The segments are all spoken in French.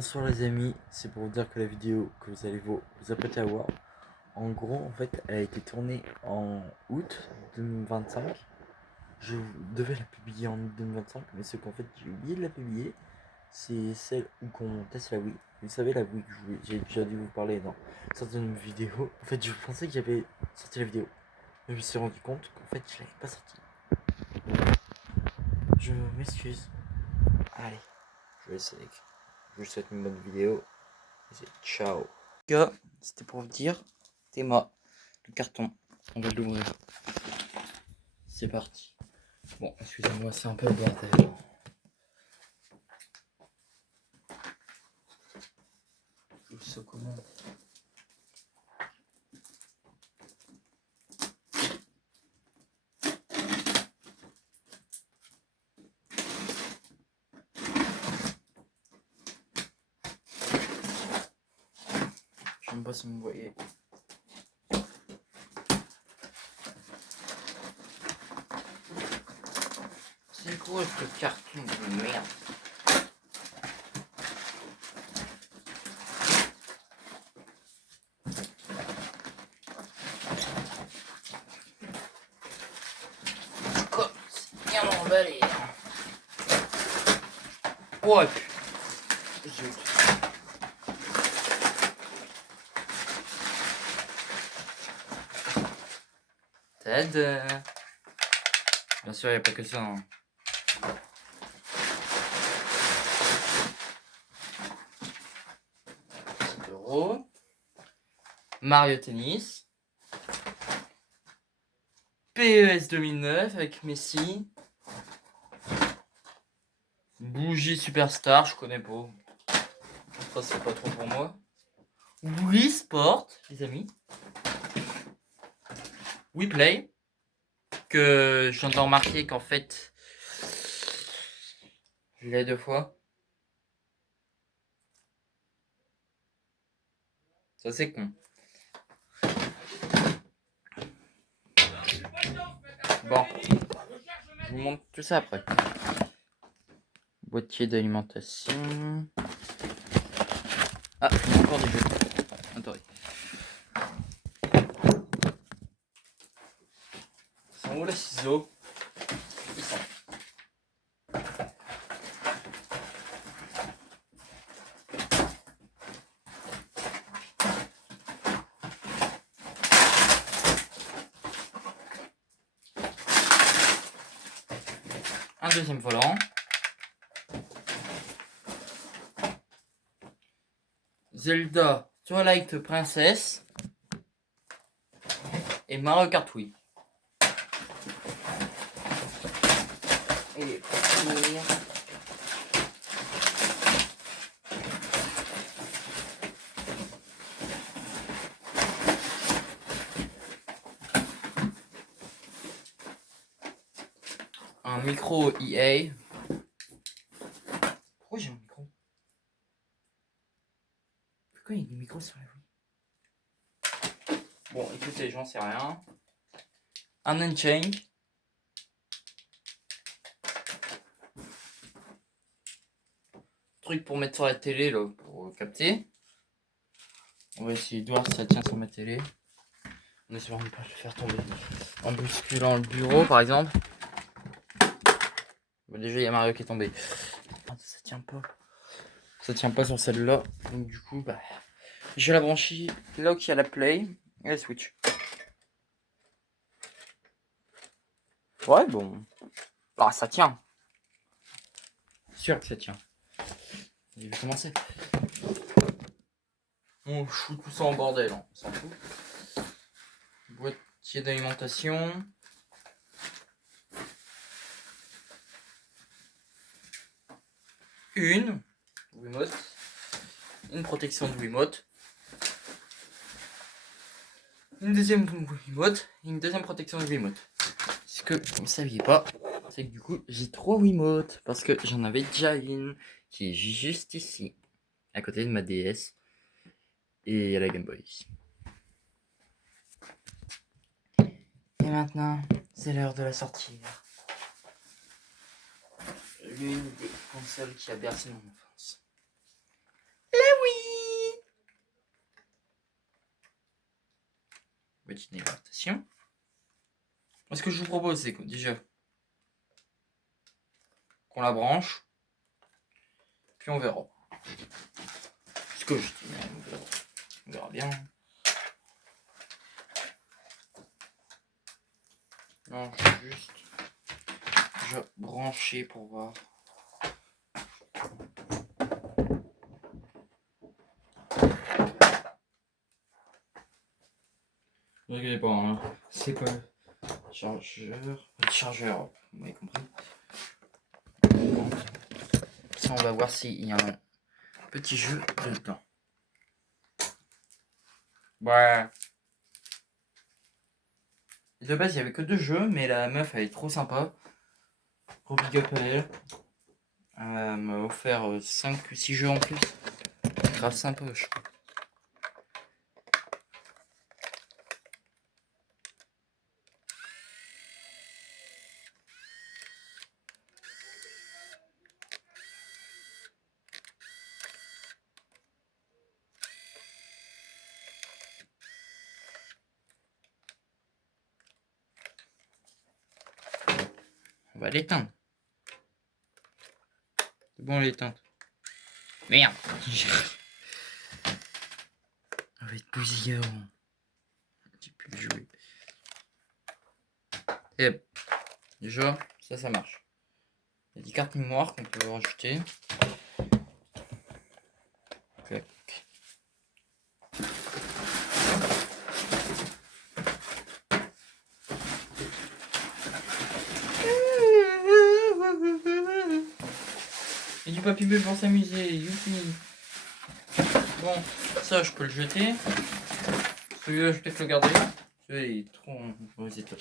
Bonsoir les amis, c'est pour vous dire que la vidéo que vous allez vous apprêter à voir, en gros en fait elle a été tournée en août 2025. Je devais la publier en août 2025, mais ce qu'en fait j'ai oublié de la publier, c'est celle où on teste la Wii. Vous savez la Wii que j'ai déjà dû vous parler dans certaines vidéos. En fait je pensais que j'avais sorti la vidéo, mais je me suis rendu compte qu'en fait je l'avais pas sortie. Je m'excuse. Allez, je vais essayer. Je vous souhaite une bonne vidéo. Ciao. Gars, c'était pour vous dire, Théma, le carton, on va l'ouvrir. C'est parti. Bon, excusez-moi, c'est un peu le bordel. Je sais comment. Je sais même pas si vous me voyez. C'est quoi ce carton de merde? Comme c'est bien emballé. Ouais, zut. Ted. Bien sûr, il n'y a pas que ça. Hein. €. Mario Tennis. PES 2009 avec Messi. Bougie Superstar, je connais pas. Ça, c'est pas trop pour moi. Wii Sport, les amis. Wii Play. Que je viens de remarquer qu'en fait, je l'ai 2 fois. Ça, c'est con. Bon, je vous montre tout ça après. Boîtier d'alimentation. Ah, il y a encore des jeux. Attendez. Ils sont où les ciseaux? Ils sont. Un deuxième volant. Zelda Twilight Princess. Et Mario Kart Wii. Et pour finir, un micro EA. Pourquoi j'ai un micro? Pourquoi il y a des micros sur la Wii? Bon, écoutez, j'en sais rien. Un Unchained. Truc pour mettre sur la télé là, pour capter. On va essayer de voir si ça tient sur ma télé. En espérant ne pas le faire tomber. En bousculant le bureau par exemple. Bon, déjà il y a Mario qui est tombé. Ça tient pas. Ça tient pas sur celle-là. Donc du coup, bah, je la brancher là où il y a la Play et la Switch. Ouais, bon. Ah, ça tient. Sûr que ça tient. Je vais commencer. On fout tout ça en bordel, hein. On s'en fout. Boîtier d'alimentation. Une Wiimote. Une protection de Wiimote. Une deuxième Wiimote. Et une deuxième protection de Wiimote. Ce que vous ne saviez pas, c'est que du coup j'ai 3 Wiimotes. Parce que j'en avais déjà une qui est juste ici. À côté de ma DS. Et la Game Boy. Et maintenant, c'est l'heure de la sortir. L'une des consoles qui a bercé mon enfance. petite alimentation. Ce que je vous propose, c'est que déjà qu'on la branche, puis on verra. Ce que je dis, on verra bien. Non, je brancher pour voir. Ne regardez pas, hein. C'est pas le chargeur, vous m'avez compris. Ça, on va voir s'il y a un petit jeu dedans. Ouais. De base, il n'y avait que 2 jeux, mais la meuf, elle est trop sympa. Gros big up à elle. Elle m'a offert 5 ou 6 jeux en plus. Grave sympa, je trouve. On va l'éteindre. C'est bon, l'éteindre. Merde. On va être bousillard. J'ai pu jouer. Et déjà, ça marche. Il y a des cartes mémoire qu'on peut rajouter. Clac. Et du papier bulle pour s'amuser, youpi. Bon, ça je peux le jeter. Celui-là je vais peut-être le garder. Celui-là il est trop en mauvais état.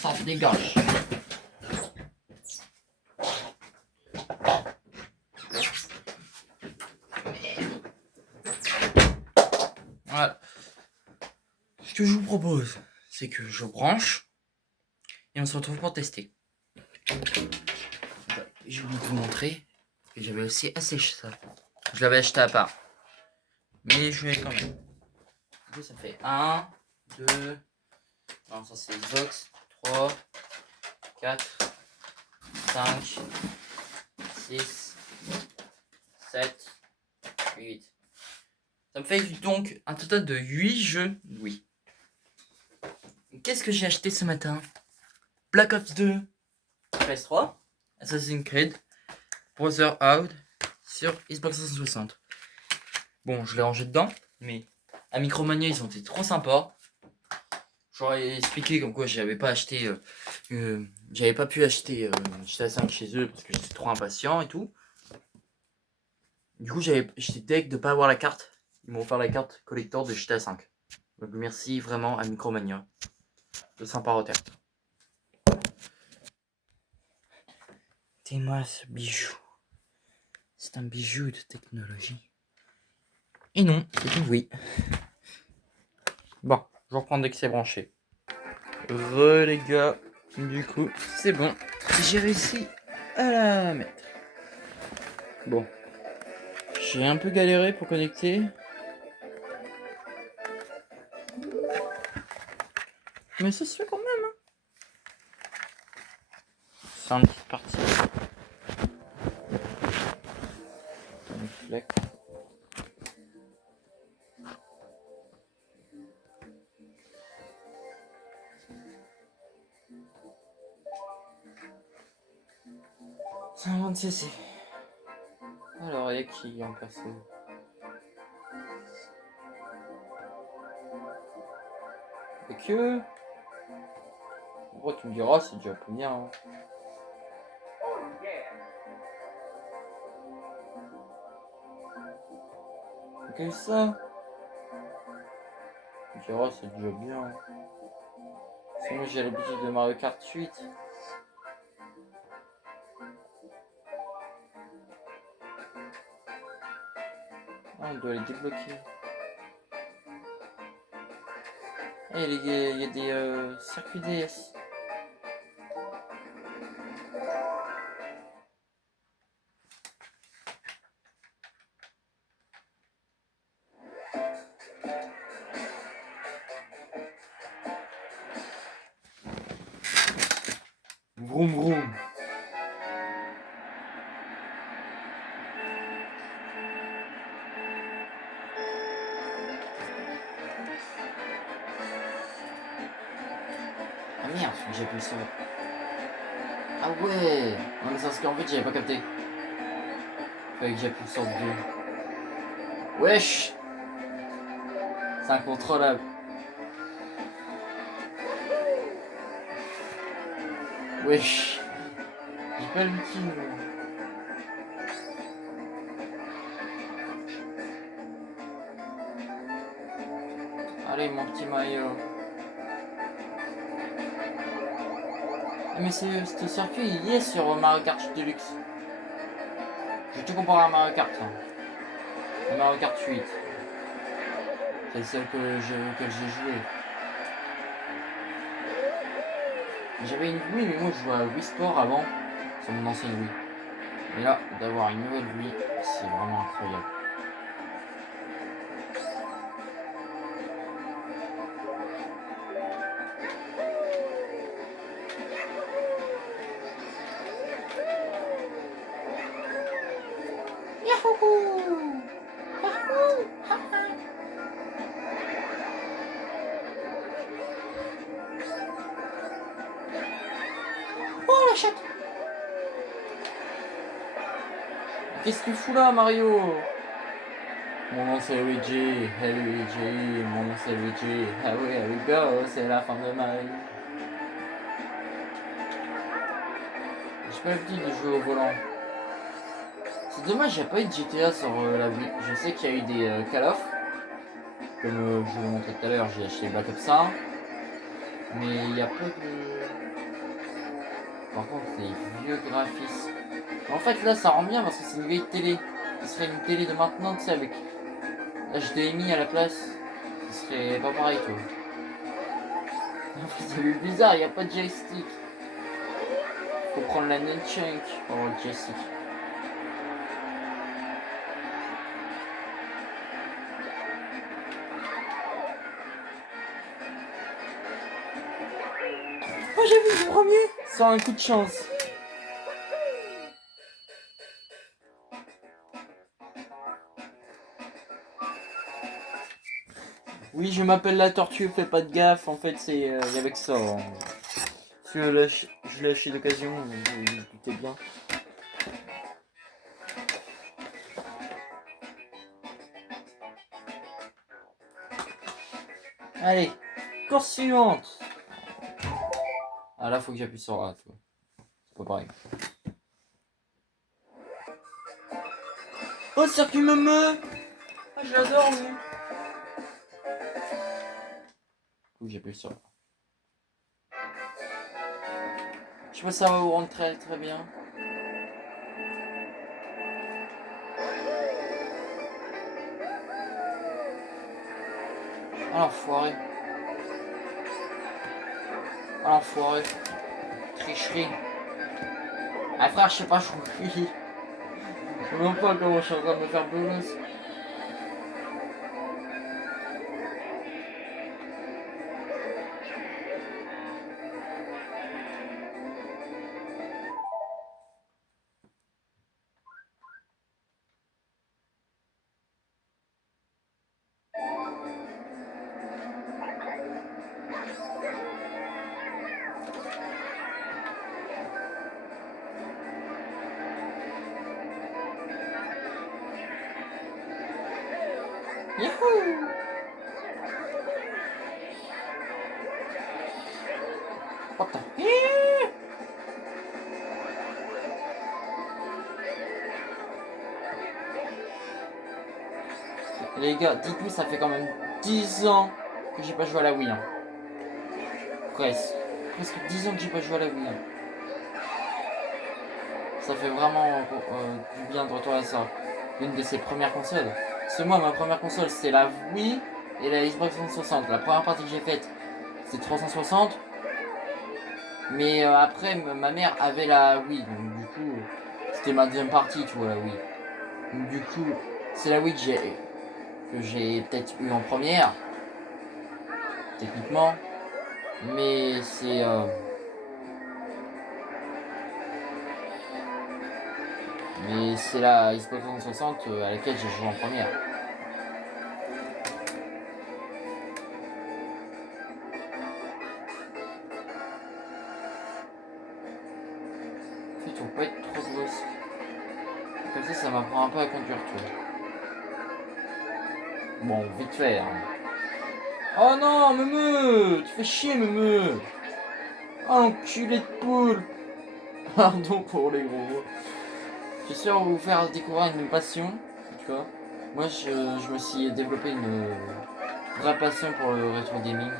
Ça dégage. Voilà. Ce que je vous propose, c'est que je branche et on se retrouve pour tester. Je voulais vous montrer que j'avais aussi asséché ça. Je l'avais acheté à part. Mais je vais quand même. Du coup, ça fait 1, 2. Non, ça c'est Xbox. 3, 4, 5, 6, 7, 8. Ça me fait donc un total de 8 jeux. Oui. Qu'est-ce que j'ai acheté ce matin? Black Ops 2, PS3, Assassin's Creed, Brotherhood sur Xbox 360. Bon, je l'ai rangé dedans, mais à Micromania, ils ont été trop sympas. J'aurais expliqué comme quoi j'avais pas acheté, j'avais pas pu acheter GTA 5 chez eux parce que j'étais trop impatient et tout. Du coup, j'étais deg de pas avoir la carte. Ils m'ont offert la carte collector de GTA 5. Donc merci vraiment à Micromania. De sympa au terre. T'es-moi ce bijou. C'est un bijou de technologie. Et non, c'est tout oui. Bon, je reprends dès que c'est branché. Les gars, du coup, c'est bon. J'ai réussi à la mettre. Bon. J'ai un peu galéré pour connecter. Mais ça se fait quand même. Hein. C'est une petite partie. Fleck. C'est un 20 cc. Alors, il y a qui en perso? Et que... Bon, tu me diras, c'est déjà pas bien. Hein. Ok, ça. Tu me diras, c'est déjà bien. Hein. Sinon, j'ai l'habitude de Mario Kart 8. Ah, on doit les débloquer. Ah, il y a des circuits DS. Vroom vroom. Ah merde, j'ai appuyé sur... Ah ouais. Non mais c'est parce qu'en fait j'avais pas capté. Fallait que j'appuie sur 2. Wesh. C'est incontrôlable. Wesh. J'ai pas l'outil. Allez mon petit maillot. Ah, mais ce circuit il est sur Mario Kart Deluxe. J'ai tout comparé à Mario Kart. Hein. À Mario Kart 8. C'est celle auquel j'ai joué. J'avais une Wii, mais moi je jouais à Wii Sport avant, sur mon ancienne Wii. Et là, d'avoir une nouvelle Wii, c'est vraiment incroyable. Yahoo! Yahoo! Oh la chatte! Qu'est-ce que tu fous là, Mario? Mon nom c'est Luigi, hey Luigi, mon nom c'est Luigi, here we go, c'est la fin de ma vie. J'ai pas l'habitude de jouer au volant. C'est dommage, j'ai pas eu de GTA sur la Wii. Je sais qu'il y a eu des Call of. Comme je vous l'ai montré tout à l'heure, j'ai acheté Black Ops 1. Mais il y a pas de... Par contre, les vieux graphismes. En fait, là, ça rend bien parce que c'est une vieille télé. Ce serait une télé de maintenant, tu sais, avec HDMI à la place. Ce serait pas pareil, tu vois. En fait, c'est bizarre, il n'y a pas de joystick. Faut prendre la nunchunk pour avoir le joystick. Oh, j'ai vu le premier sans un coup de chance. Oui, je m'appelle la tortue, fais pas de gaffe, en fait c'est avec ça. Hein. Parce que là, je l'ai acheté d'occasion, vous vous doutez bien. Allez, course suivante. Ah là, faut que j'appuie sur A, tu vois. C'est pas pareil. Oh, circuit me. Ah, je l'adore, lui. Faut que j'appuie sur A. Je sais pas si ça va vous rendre très très bien. Ah l'enfoiré. Ah l'enfoiré. Tricherie. Ah frère, je sais pas, je sais même pas comment je suis en train de me faire bolos. Yahoo! What the... Les gars, dites-lui, ça fait quand même 10 ans que j'ai pas joué à la Wii. Hein. Presque 10 ans que j'ai pas joué à la Wii. Hein. Ça fait vraiment du bien de retourner à ça. Une de ses premières consoles. Parce que moi, ma première console, c'était la Wii et la Xbox 360. La première partie que j'ai faite, c'était 360. Mais après, ma mère avait la Wii. Donc du coup, c'était ma deuxième partie, tu vois, la Wii. Donc du coup, c'est la Wii que j'ai peut-être eu en première. Techniquement. Mais c'est... Mais c'est la Xbox 360 à laquelle j'ai joué en première. En fait, faut pas être trop brusque. Comme ça m'apprend un peu à conduire, tu vois. Bon, vite fait, hein. Oh non, Meumeu! Tu fais chier, Meumeu! Oh, l'enculé de poule! Pardon pour les gros mots. Je suis sûr de vous faire découvrir une passion, tu vois. Moi, je me suis développé une vraie passion pour le rétro gaming.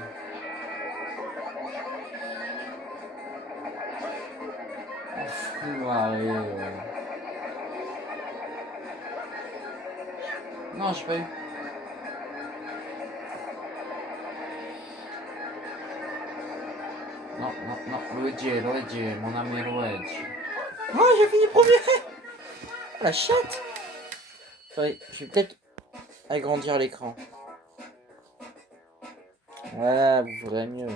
Enfoiré. Non, j'ai pas eu. Non, non, non, Luigi, mon ami Luigi. Oh, j'ai fini premier! La chatte! Je vais peut-être agrandir l'écran. Voilà, vous verrez mieux.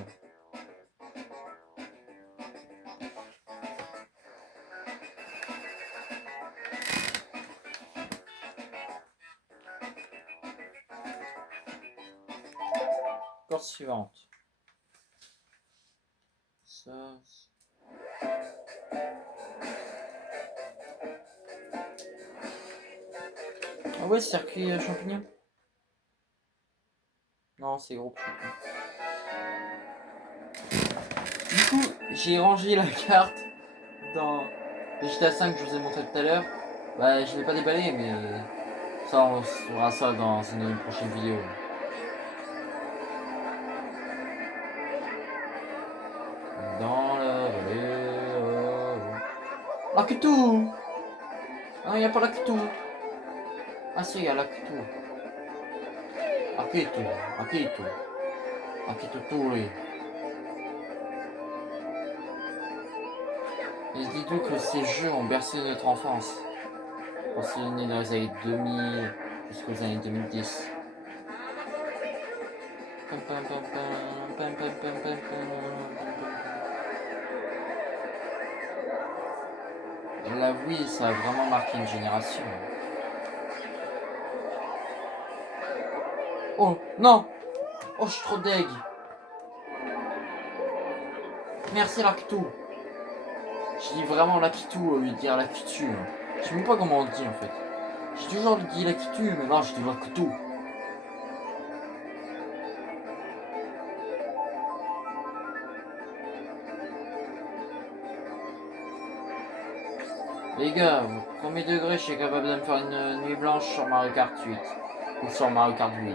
Course suivante. Ça. Ah ouais, circuit champignon. Non, c'est groupe champignon. Du coup, j'ai rangé la carte dans le GTA 5 que je vous ai montré tout à l'heure. Bah, je l'ai pas déballé, mais ça, on fera ça dans une prochaine vidéo. Dans la vallée. Oh. Lakitu! Non, il n'y a pas Lakitu. Ah si, il y a Lakitu. Akitu, Akitu. Akitu Turi. Et dis-nous que ces jeux ont bercé notre enfance. On s'est né dans les années 2000 jusqu'aux années 2010. La Wii, ça a vraiment marqué une génération. Oh, non! Oh, je suis trop deg! Merci, Lakitu! Je dis vraiment Lakitu au lieu de dire Lakitu. Je sais même pas comment on dit en fait. J'ai toujours dit Lakitu, mais non, je dis Lakitu. Les gars, au premier degré, je suis capable de me faire une nuit blanche sur Mario Kart 8. Ou sur Mario Kart 8.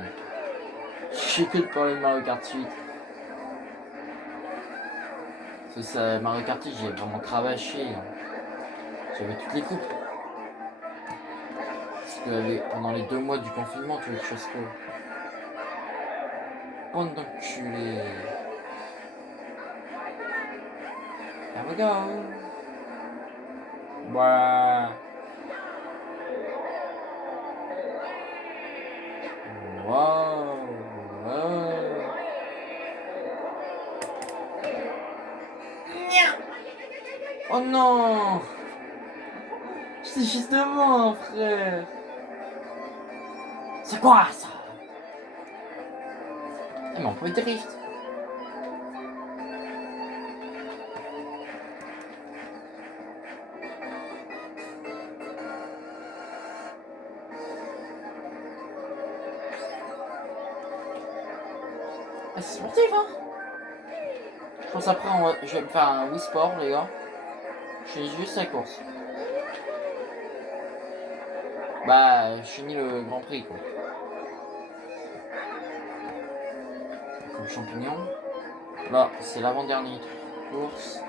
Je sais que de parler de Mario Kart 8. C'est ça, Mario Kart 8, j'ai vraiment cravaché. J'avais toutes les coupes. Parce que pendant les 2 mois du confinement, tu veux que je fasse quoi? Bande d'enculés. Here we go. Bah. Wow. Oh non! J'étais juste devant, frère! C'est quoi ça? Eh, mais on peut drift! Ah, c'est sportif, hein? Je pense après, je vais me faire un Wii Sport, les gars. Je fais juste la course. Bah, je finis le Grand Prix, quoi. Comme champignon. Là, c'est l'avant-dernier course.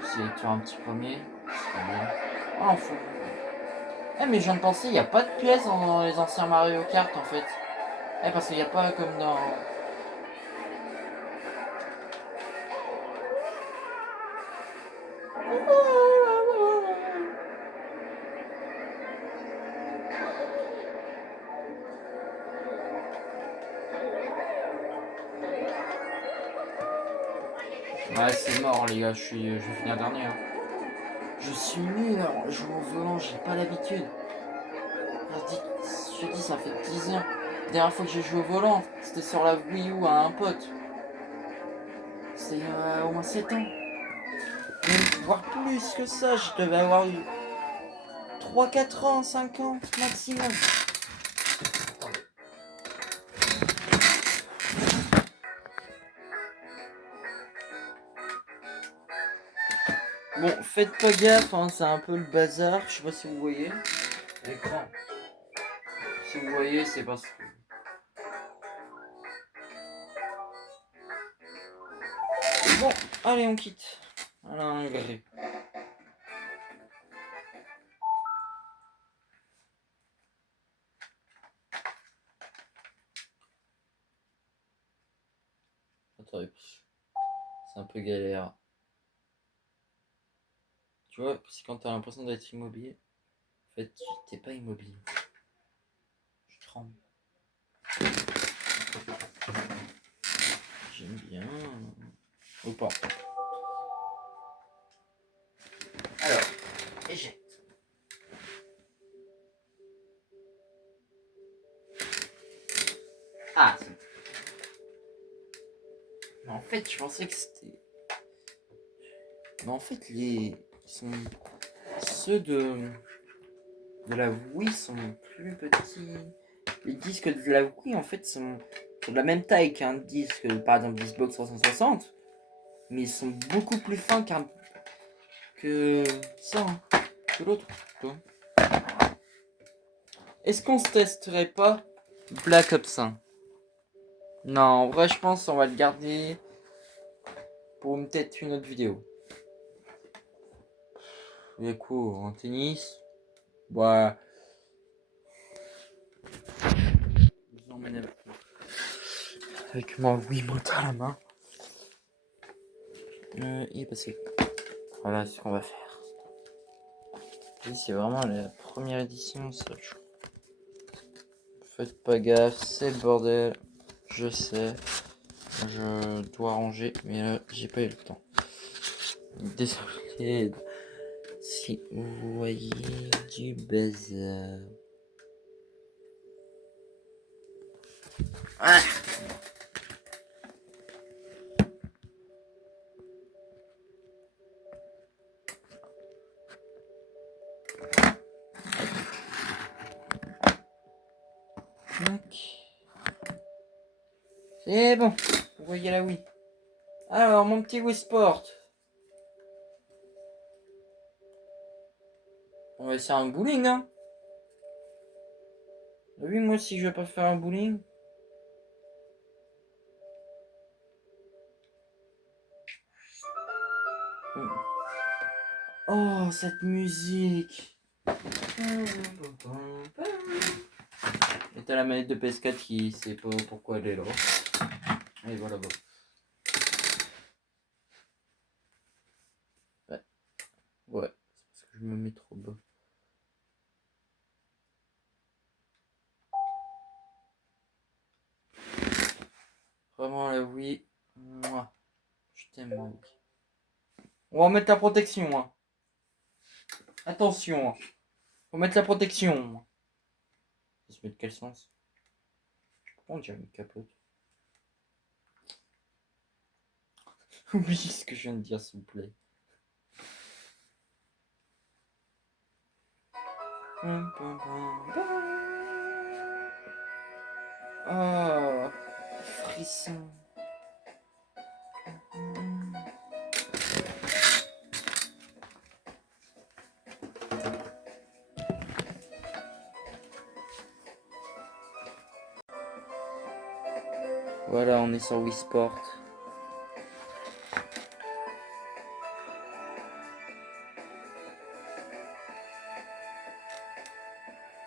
J'essaie de faire un petit premier. C'est pas bien. Oh, l'en fout. Eh, mais je viens de penser, il n'y a pas de pièces dans les anciens Mario Kart, en fait. Eh, parce qu'il n'y a pas comme dans... Ouais, c'est mort, les gars, je vais finir dernier. Hein. Je suis nul à jouer au volant, j'ai pas l'habitude. Je te dis, ça fait 10 ans. La dernière fois que j'ai joué au volant, c'était sur la Wii U à un pote. C'est au moins 7 ans. Même, voire plus que ça, je devais avoir eu 3, 4 ans, 5 ans maximum. Bon, faites pas gaffe, hein, c'est un peu le bazar. Je sais pas si vous voyez l'écran. Si vous voyez, c'est parce que... Bon, allez, on quitte. Voilà un gré. Attends, c'est un peu galère. Tu vois, c'est quand t'as l'impression d'être immobile. En fait, t'es pas immobile. Je tremble. J'aime bien. Ou pas. Alors, éjecte. Ah, c'est... Mais en fait, je pensais que c'était... Mais en fait, ceux de la Wii sont plus petits. Les disques de la Wii, en fait, sont de la même taille qu'un disque, par exemple, Xbox 360. Mais ils sont beaucoup plus fins que ça, hein, que l'autre. Est-ce qu'on se testerait pas Black Ops 1? Non, en vrai, je pense qu'on va le garder pour peut-être une autre vidéo. Et quoi, en tennis? Ouais. Je vous emmène avec mon Wiimote à la main. Et passer. Voilà ce qu'on va faire. C'est vraiment la première édition, ça. Faites pas gaffe, c'est le bordel. Je sais. Je dois ranger, mais là, j'ai pas eu le temps. Désolé si vous voyez du bazar. Ah. C'est bon, vous voyez la Wii. Alors, mon petit Wii Sport. On va essayer un bowling, hein. Oui, moi aussi, je vais pas faire un bowling. Oh, cette musique. Et t'as la manette de PS4 qui sait pas pourquoi elle est là. Et voilà. Ouais, c'est parce que je me mets trop bas. Vraiment la Wii, moi, je t'aime la Wii. On va mettre la protection, hein. Attention, hein. Faut mettre la protection. Ça se met de quel sens? Pourquoi on dirait une capote? Oubliez ce que je viens de dire, s'il vous plaît. Oh, frisson. Voilà, on est sur Wii Sport.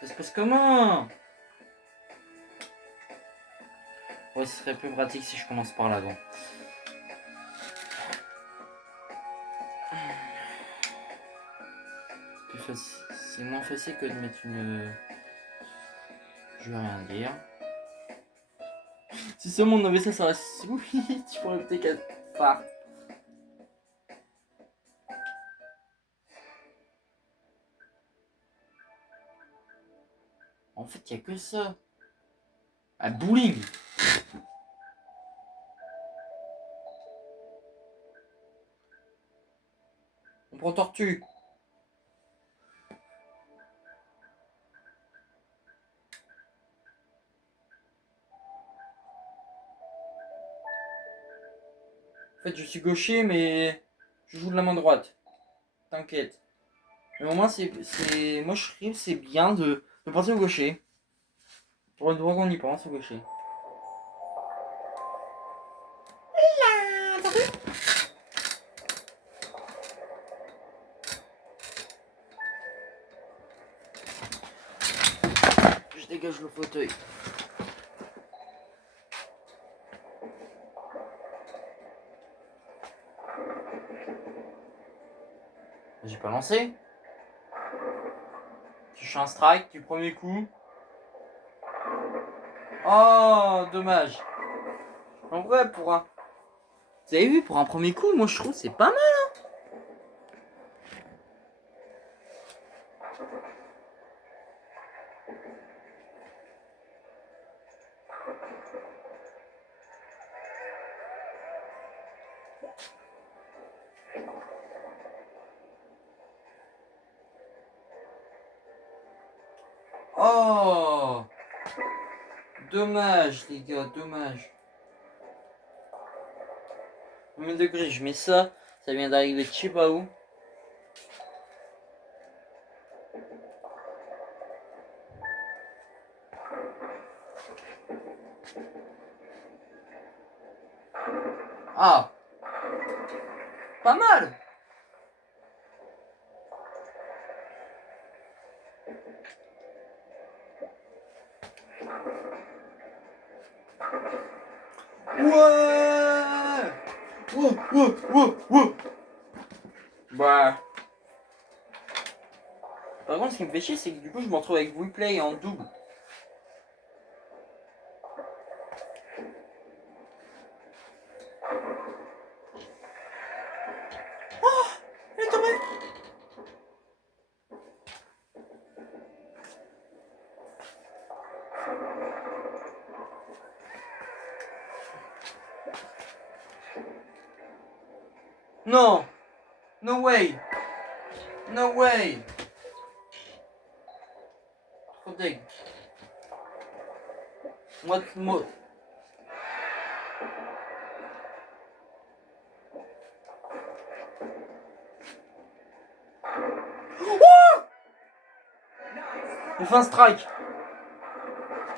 Ça se passe comment? Ouais, ce serait plus pratique si je commence par l'avant. C'est moins facile que de mettre une... Je vais rien dire. Si seulement on avait ça sur la Switch pour le TK. Pas. En fait, il n'y a que ça. Ah, bowling. On prend tortue. En fait, je suis gaucher, mais je joue de la main droite. T'inquiète. Mais au moins, moi, je trouve que c'est bien de penser au gaucher. Pour une fois qu'on y pense, au gaucher. Je dégage le fauteuil. J'ai pas lancé. Tu fais un strike du premier coup. Oh, dommage. En vrai, pour un... Vous avez vu, pour un premier coup, moi je trouve c'est pas mal. Oh, dommage les gars, dommage. Combien de degrés je mets ça? Ça vient d'arriver de je sais pas où. Ah, pas mal. Ouais. Ouais. Bah. Par contre, ce qui me fait chier, c'est que du coup, je me retrouve avec WePlay en double. Oh, elle est tombée. Non. No way. No way. Trop deg. Moi. Il fait un strike.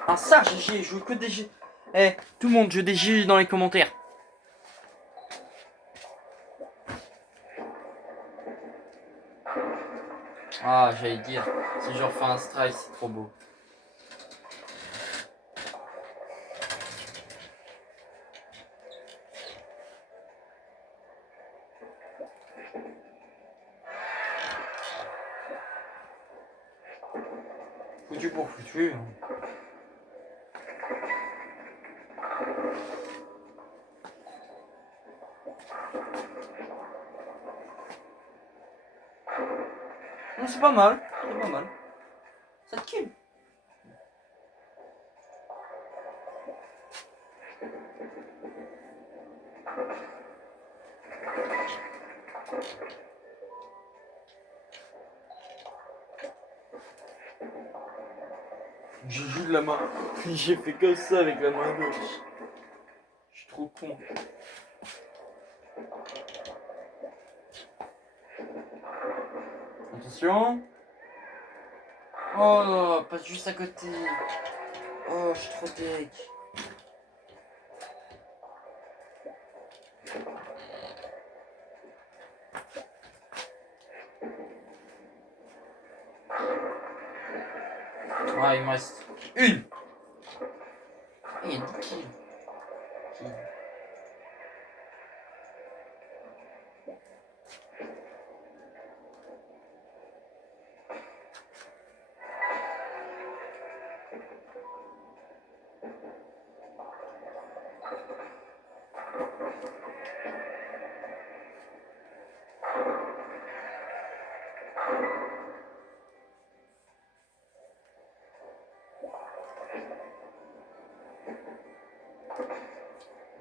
Un ça, GG, je veux que des G. Eh, tout le monde, je veux des G dans les commentaires. Ah, j'allais dire, si je refais un strike, c'est trop beau. Foutu pour foutu. Non, c'est pas mal, c'est pas mal. Ça te kill. Je joue de la main. J'ai fait comme ça avec la main gauche. Je suis trop con. Attention. Oh, passe juste à côté. Oh, je suis trop deg. Ouais, il me reste une. Il y a 10 kills.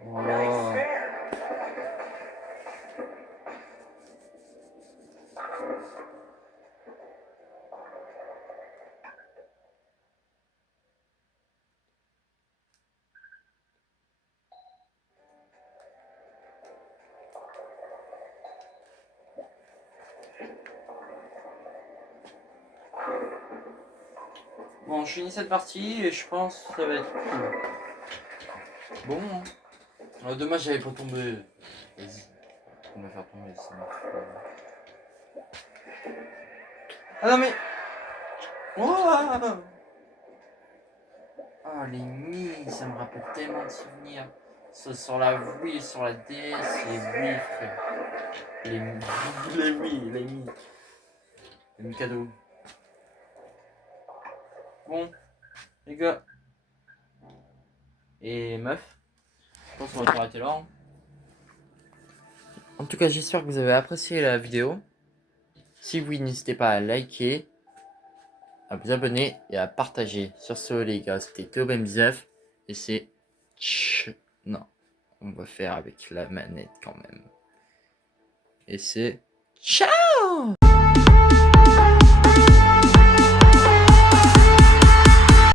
Oh. Bon, je finis cette partie et je pense que ça va être cool. Bon, dommage, j'avais pas tombé. Vas-y, on va faire tomber ça. Ah non mais. Oh, ah les Wii, ça me rappelle tellement de souvenirs. Sur la Wii, sur la DS, les Wii frère. Les Wii, les Mikado. Bon, les gars. Et meufs, je pense qu'on va s'arrêter là. Hein. En tout cas, j'espère que vous avez apprécié la vidéo. Si oui, n'hésitez pas à liker, à vous abonner et à partager. Sur ce, les gars, c'était Théo Bizef. Et c'est... Non, on va faire avec la manette quand même. Et c'est... Ciao!